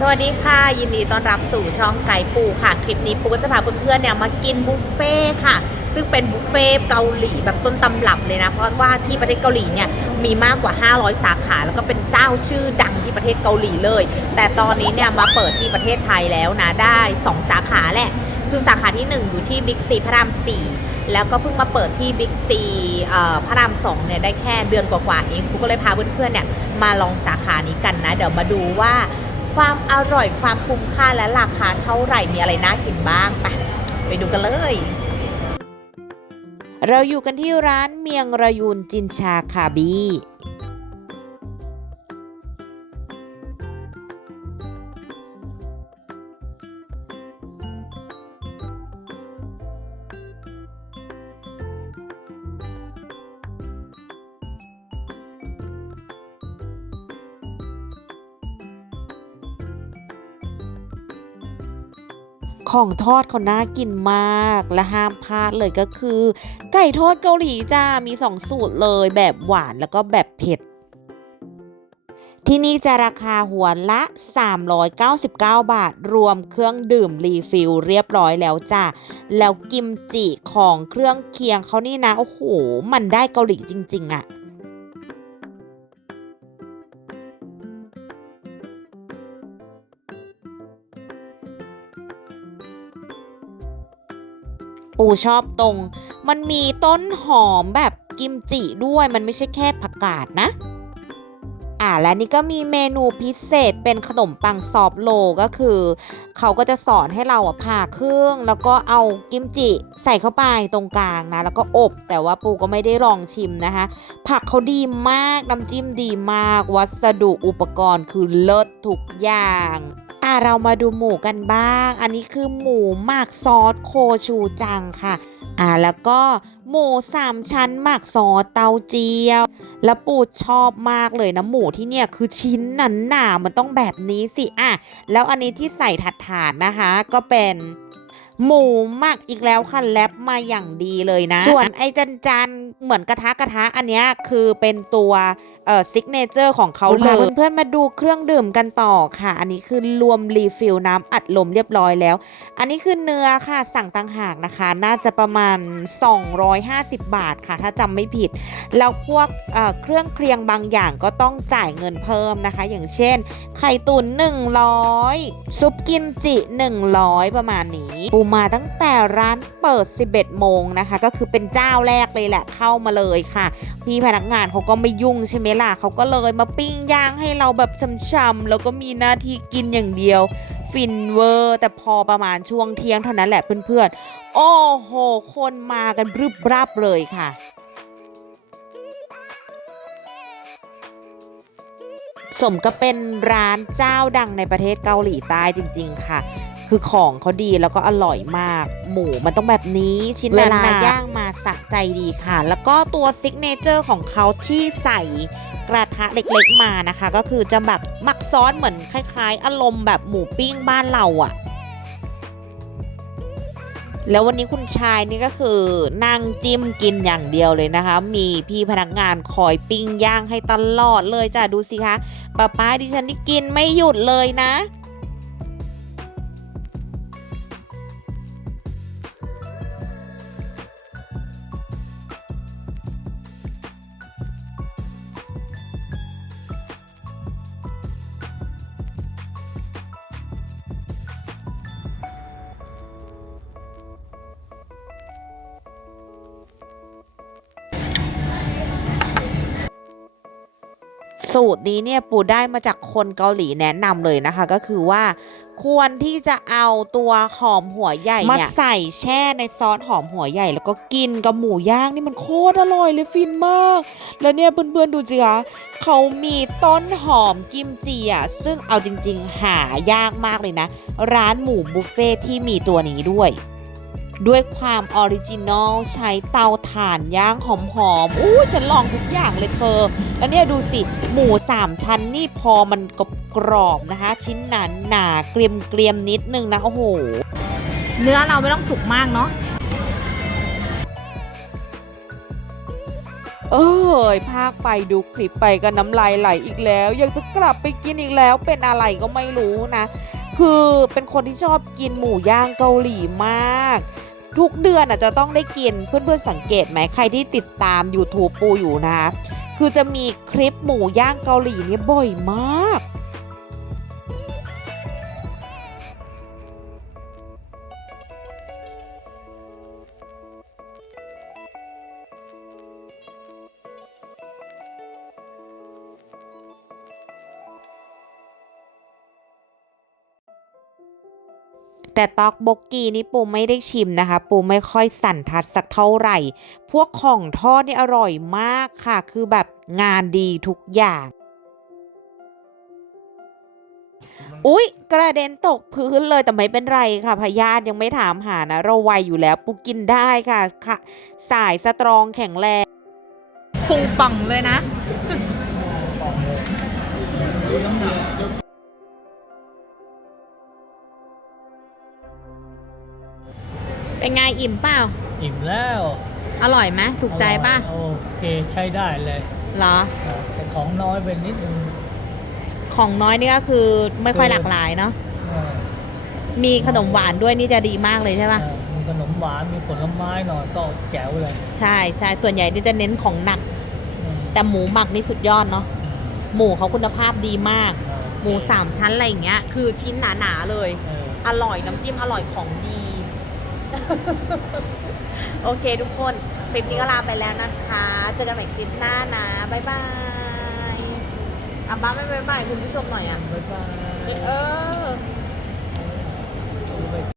สวัสดีค่ะ ยินดีต้อนรับสู่ช่องไก่ปูค่ะ คลิปนี้ปูก็จะพาเพื่อนๆเนี่ยมากินบุฟเฟ่ค่ะ ซึ่งเป็นบุฟเฟ่เกาหลีแบบต้นตำรับเลยนะ เพราะว่าที่ประเทศเกาหลีเนี่ยมีมากกว่า 500 สาขา แล้วก็เป็นเจ้าชื่อดังที่ประเทศเกาหลีเลย แต่ตอนนี้เนี่ยมาเปิดที่ประเทศไทยแล้วนะ ได้ 2 สาขาแหละ คือสาขาที่ 1 อยู่ที่บิ๊กซีพระราม4แล้วก็เพิ่งมาเปิดที่บิ๊กซีพระรามสองเนี่ยได้แค่เดือนกว่าๆเองปูก็เลยพาเพื่อนๆเนี่ยมาลองสาขานี้กันนะ เดี๋ยวมาดูว่า ความอร่อยความคุ้มค่าและราคาเท่าไหร่มีอะไรน่ากินบ้างไปไปดูกันเลยเราอยู่กันที่ร้านเมียงระยูนจินชาคาบี ของทอดเขาน่ากินมากและห้ามพลาดเลยก็คือ ไก่ทอดเกาหลีจ้ามี2สูตรเลยแบบหวานแล้วก็แบบเผ็ดที่นี่จะราคาหัวละ 399 บาท รวมเครื่องดื่มรีฟิลเรียบร้อยแล้วจ้าแล้วกิมจิของเครื่องเคียงเขานี่นะ โอ้โห มันได้เกาหลีจริง ๆอะ ปูชอบตรง มันมีต้นหอมแบบกิมจิด้วย มันไม่ใช่แค่ผักกาดนะ อ่าและนี่ก็มีเมนูพิเศษเป็นขนมปังซอฟโลก็คือ เขาก็จะสอนให้เราอะผ่าครึ่งแล้วก็เอากิมจิใส่เข้าไปตรงกลางนะ แล้วก็อบแต่ว่าปูก็ไม่ได้ลองชิมนะคะ ผักเขาดีมากน้ำจิ้มดีมาก วัสดุอุปกรณ์คือเลิศทุกอย่างอะเรามาดูหมูกันบ้าง อันนี้คือหมูหมักซอสโคชูจังค่ะ อ่าแล้วก็หมูสามชั้นหมักซอสเตาเจียว แล้วปูชอบมากเลยนะหมูที่เนี่ยคือชิ้นหนาหนาๆมันต้องแบบนี้สิอะแล้วอันนี้ที่ใส่ถัดถาดนะคะ ก็เป็น หมูหมักอีกแล้วค่ะแลบมาอย่างดีเลยนะ ส่วนไอ้จันจันๆเหมือนกระทะกระทะอันเนี้ยคือเป็นตัวเอ่อซิกเนเจอร์ของเขาเลยเพื่อนๆมาดูเครื่องดื่มกันต่อค่ะ อันนี้คือรวมรีฟิลน้ำอัดลมเรียบร้อยแล้ว อันนี้คือเนื้อค่ะสั่งต่างหากนะคะ น่าจะประมาณ 250 บาทค่ะ ถ้าจำไม่ผิด แล้วพวกเอ่อเครื่องเคียงบางอย่างก็ต้องจ่ายเงินเพิ่มนะคะ อย่างเช่น ไข่ตุ๋น100 ซุปกิมจิ 100 ประมาณนี้ปูมาตั้งแต่ร้านเปิด 11 โมงนะคะ ก็คือเป็นเจ้าแรกเลยแหละเข้ามาเลยค่ะ พี่พนักงานเขาก็ไม่ยุ่งใช่ไหมล่ะเขาก็เลยมาปิ้งย่างให้เราแบบช่ำๆแล้วก็มีหน้าที่กินอย่างเดียว ฟินเวอร์ แต่พอประมาณช่วงเที่ยงเท่านั้นแหละเพื่อนๆ โอ้โห คนมากันรึบรับเลยค่ะสมก็เป็นร้านเจ้าดังในประเทศเกาหลีใต้จริง ๆ ค่ะ คือของเขาดีแล้วก็อร่อยมาก หมูมันต้องแบบนี้ชิ้นเวเวลาลาย่างมาสะใจดีค่ะ แล้วก็ตัวซิกเนเจอร์ของเขาที่ใส่กระทะเล็กๆมานะคะ ก็คือจะแบบหมักซอสเหมือนคล้าย ๆ อารมณ์แบบหมูปิ้งบ้านเราอะแล้ววันนี้คุณชายนี่ก็คือนั่งจิ้มกินอย่างเดียวเลยนะคะ มีพี่พนักงานคอยปิ้งย่างให้ตลอดเลยจ้ะดูสิคะป้าป้าดิฉันที่กินไม่หยุดเลยนะ สูตรนี้เนี่ยปูได้มาจากคนเกาหลีแนะนำเลยนะคะ ก็คือว่าควรที่จะเอาตัวหอมหัวใหญ่มาใส่แช่ในซอสหอมหัวใหญ่ แล้วก็กินกับหมูย่างนี่มันโคตรอร่อยเลยฟินมาก แล้วเนี่ยเพื่อนๆดูสิคะเขามีต้นหอมกิมจิอะซึ่งเอาจริง ๆ หายากมากเลยนะ ร้านหมูบุฟเฟ่ที่มีตัวนี้ด้วย ด้วยความออริจินอลใช้เตาถ่านย่างหอมๆอู้ฉันลองทุกอย่างเลยเธอ แล้วเนี่ยดูสิ หมูสามชั้นนี่พอมันกรอบกรอบๆนะคะ ชิ้นหนาหนาๆเกรียมเกรียมๆนิดนึงนะ โอ้โห เนื้อเราไม่ต้องสุกมากเนาะเเอ้ยภาคไปดูคลิปไปก็น้ำลายไหลอีกแล้ว อยากจะกลับไปกินอีกแล้วเป็นอะไรก็ไม่รู้นะ คือเป็นคนที่ชอบกินหมูย่างเกาหลีมาก ทุกเดือนอะจะต้องได้กินเพื่อนๆสังเกตไหมใครที่ติดตาม YouTube ปูอยู่นะคือจะมีคลิปหมูย่างเกาหลีนี่บ่อยมาก แต่ตอกบกกีนี่ปูไม่ได้ชิมนะคะ ปูไม่ค่อยสั่นทัดสักเท่าไหร่ พวกของทอดนี่อร่อยมากค่ะ คือแบบงานดีทุกอย่างอุ๊ย กระเด็นตกพื้นเลยแต่ไม่เป็นไรค่ะพยาธิยังไม่ถามหานะ เราไวอยู่แล้วปูกินได้ค่ะค่ะ สายสตรองแข็งแรง พุงป่องเลยนะ เป็นไงอิ่มเปล่า อิ่มแล้วอร่อยไหมถูกใจป่ะโอเคใช้ได้เลยเหรอ อ่าแต่ของน้อยไปนิดนึงของน้อยนี่ก็คือไม่ค่อยหลากหลายเนาะ อ่ามีขนมหวานด้วยนี่จะดีมากเลยใช่ป่ะ อ่ามีขนมหวานมีผลไม้หน่อยก็แจ๋วเลยใช่ใช่ส่วนใหญ่นี่จะเน้นของหนัก อืมแต่หมูหมักนี่สุดยอดเนาะ หมูเขาคุณภาพดีมาก อ่าหมูสามชั้นอะไรอย่างเงี้ย คือชิ้นหนาๆเลย เอออร่อยน้ำจิ้มอร่อยของดี โอเคทุกคน คลิปนี้ก็ลาไปแล้วนะคะ เจอกันใหม่คลิปหน้านะบ๊ายบายอะบ้าไม่บ๊ายบายคุณผู้ชมหน่อยอะบ๊ายบายเออ